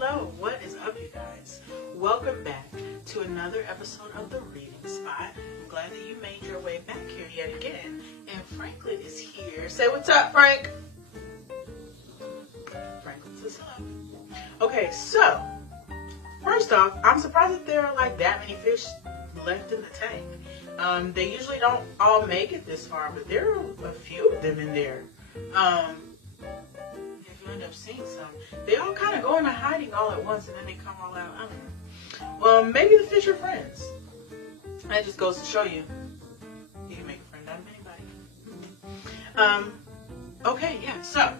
Hello, what is up, you guys? Welcome back to another episode of The Reading Spot. I'm glad that you made your way back here yet again. And Franklin is here. Say what's up, Frank. Franklin says hello. Okay, so, first off, I'm surprised that there are like that many fish left in the tank. They usually don't all make it this far, but there are a few of them in there. End up seeing some. They all kind of go into hiding all at once and then they come all out. I don't know. Well, maybe the fish are friends. That just goes to show you can make a friend out of anybody. Okay, yeah, so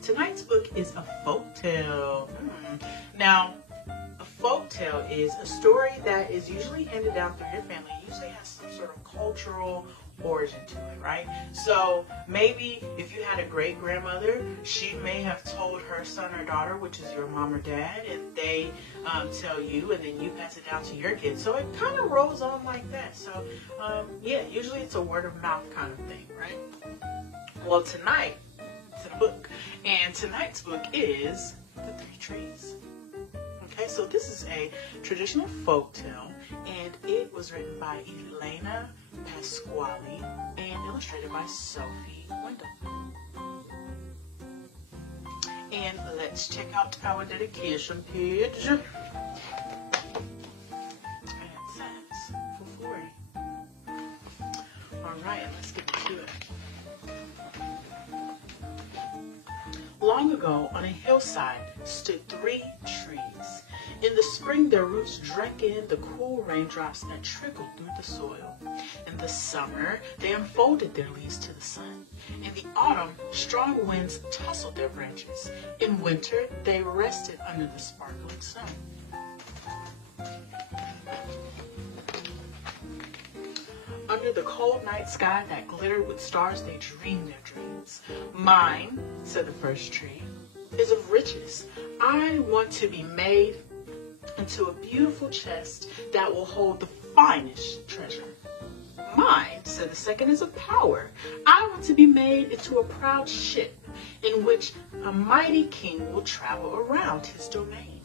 tonight's book is a folktale. Now, a folktale is a story that is usually handed down through your family. It usually has some sort of cultural origin to it, right? So maybe if you had a great grandmother, she may have told her son or daughter, which is your mom or dad, and they tell you, and then you pass it down to your kids. So it kind of rolls on like that. So yeah, usually it's a word of mouth kind of thing, right? Well, tonight it's in a book, and tonight's book is The Three Trees. Okay, so this is a traditional folktale, and it was written by Elena, Pasquale, and illustrated by Sophie, Windham. And let's check out our dedication page. And it says, for free. Alright, let's get to it. Long ago, on a hillside, stood 3 trees. In the spring, their roots drank in the cool raindrops that trickled through the soil. In the summer, they unfolded their leaves to the sun. In the autumn, strong winds tousled their branches. In winter, they rested under the sparkling sun. Under the cold night sky that glittered with stars, they dreamed their dreams. Mine, said the first tree, is of riches. I want to be made into a beautiful chest that will hold the finest treasure. Mine, said the second, is of power. I want to be made into a proud ship in which a mighty king will travel around his domain.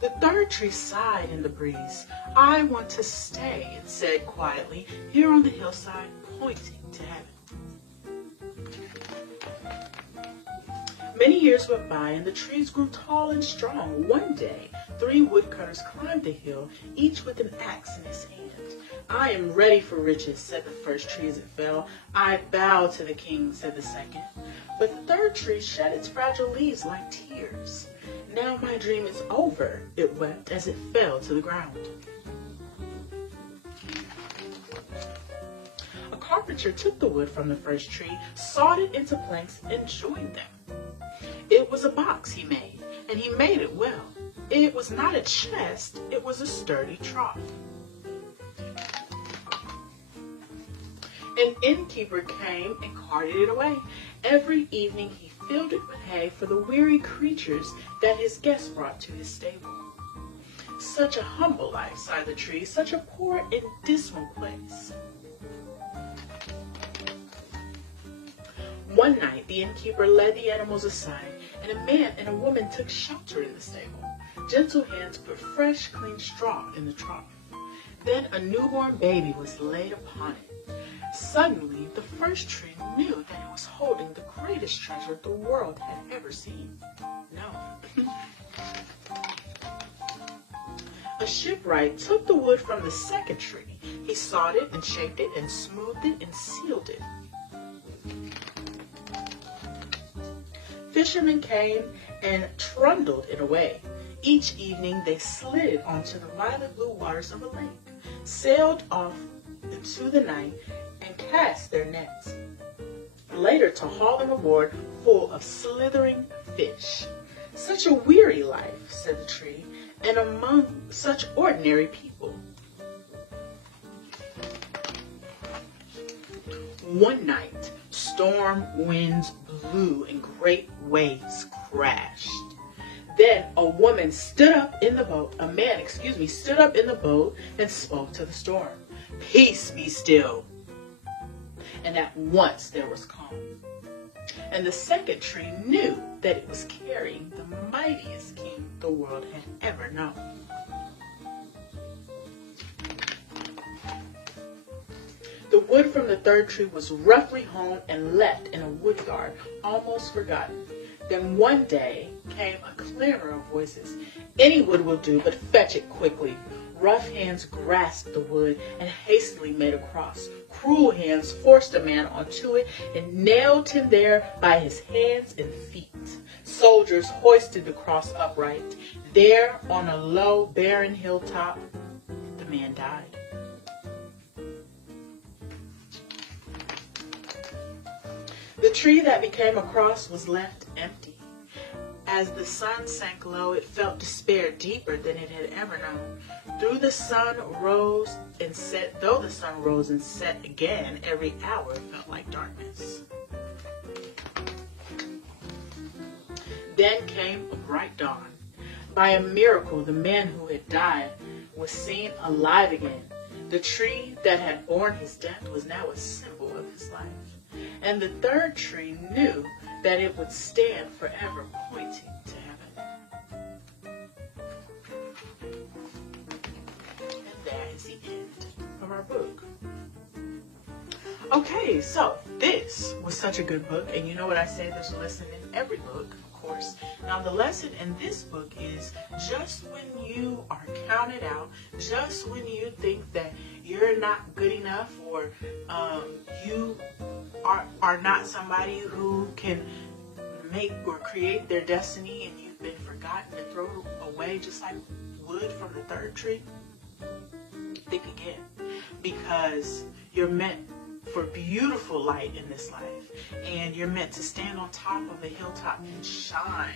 The third tree sighed in the breeze. I want to stay, it said quietly, here on the hillside, pointing to heaven. Many years went by, and the trees grew tall and strong. One day, 3 woodcutters climbed the hill, each with an axe in his hand. I am ready for riches, said the first tree as it fell. I bow to the king, said the second. But the third tree shed its fragile leaves like tears. Now my dream is over, it wept as it fell to the ground. A carpenter took the wood from the first tree, sawed it into planks, and joined them. It was a box he made, and he made it well. It was not a chest, it was a sturdy trough. An innkeeper came and carted it away. Every evening he filled it with hay for the weary creatures that his guests brought to his stable. Such a humble life, sighed the tree, such a poor and dismal place. One night the innkeeper led the animals aside, and a man and a woman took shelter in the stable. Gentle hands put fresh, clean straw in the trough. Then a newborn baby was laid upon it. Suddenly, the first tree knew that it was holding the greatest treasure the world had ever seen. No. A shipwright took the wood from the second tree. He sawed it and shaped it and smoothed it and sealed it. Fishermen came and trundled it away. Each evening they slid it onto the violet blue waters of a lake, sailed off into the night, and cast their nets, later to haul them aboard full of slithering fish. Such a weary life, said the tree, and among such ordinary people. One night, storm winds blew and great waves crashed. Then a woman stood up in the boat, stood up in the boat and spoke to the storm. Peace, be still. And at once there was calm. And the second tree knew that it was carrying the mightiest king the world had ever known. The wood from the third tree was roughly hewn and left in a wood yard, almost forgotten. Then one day came a clamor of voices. Any wood will do, but fetch it quickly. Rough hands grasped the wood and hastily made a cross. Cruel hands forced a man onto it and nailed him there by his hands and feet. Soldiers hoisted the cross upright. There, on a low, barren hilltop, the man died. The tree that became a cross was left empty. As the sun sank low, it felt despair deeper than it had ever known. Though the sun rose and set again, every hour felt like darkness. Then came a bright dawn. By a miracle, the man who had died was seen alive again. The tree that had borne his death was now a symbol of his life. And the third tree knew that it would stand forever, pointing to heaven. And that is the end of our book. Okay, so this was such a good book, and you know what I say, there's a lesson in every book, of course. Now the lesson in this book is just when you are counted out, just when you think that you're not good enough, or you are not somebody who can make or create their destiny, and you've been forgotten and thrown away just like wood from the third tree, think again, because you're meant for beautiful light in this life, and you're meant to stand on top of a hilltop and shine,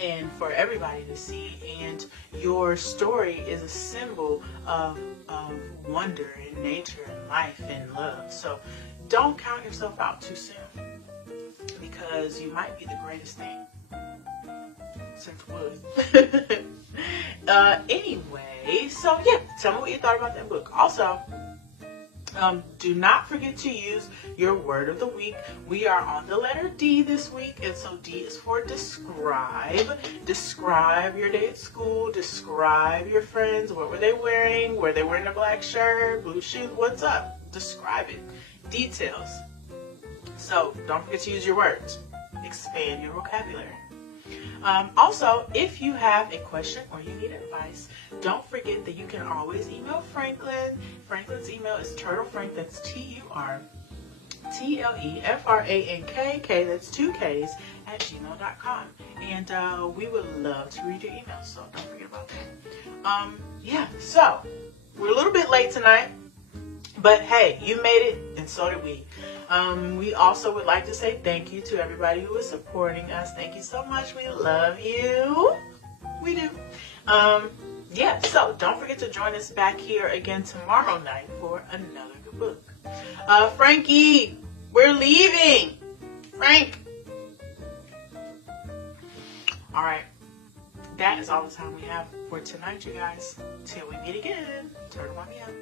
and for everybody to see, and your story is a symbol of wonder in nature and life and love. So don't count yourself out too soon, because you might be the greatest thing since wood. Anyway, so yeah, tell me what you thought about that book. Also, do not forget to use your word of the week. We are on the letter D this week, and so D is for describe. Describe your day at school. Describe your friends. What were they wearing? Were they wearing a black shirt, blue shoes? What's up? Describe it. Details. So don't forget to use your words. Expand your vocabulary. Also, if you have a question or you need advice, don't forget that you can always email Franklin. Franklin's email is turtlefrank, that's TurtleFrank, that's 2 K's, @gmail.com. And we would love to read your emails, so don't forget about that. Yeah, so we're a little bit late tonight, but hey, you made it, and so did we. We also would like to say thank you to everybody who is supporting us. Thank you so much. We love you. We do. Yeah, so don't forget to join us back here again tomorrow night for another good book. Frankie, we're leaving. Frank. All right. That is all the time we have for tonight, you guys. Till we meet again. Turtle Mommy out.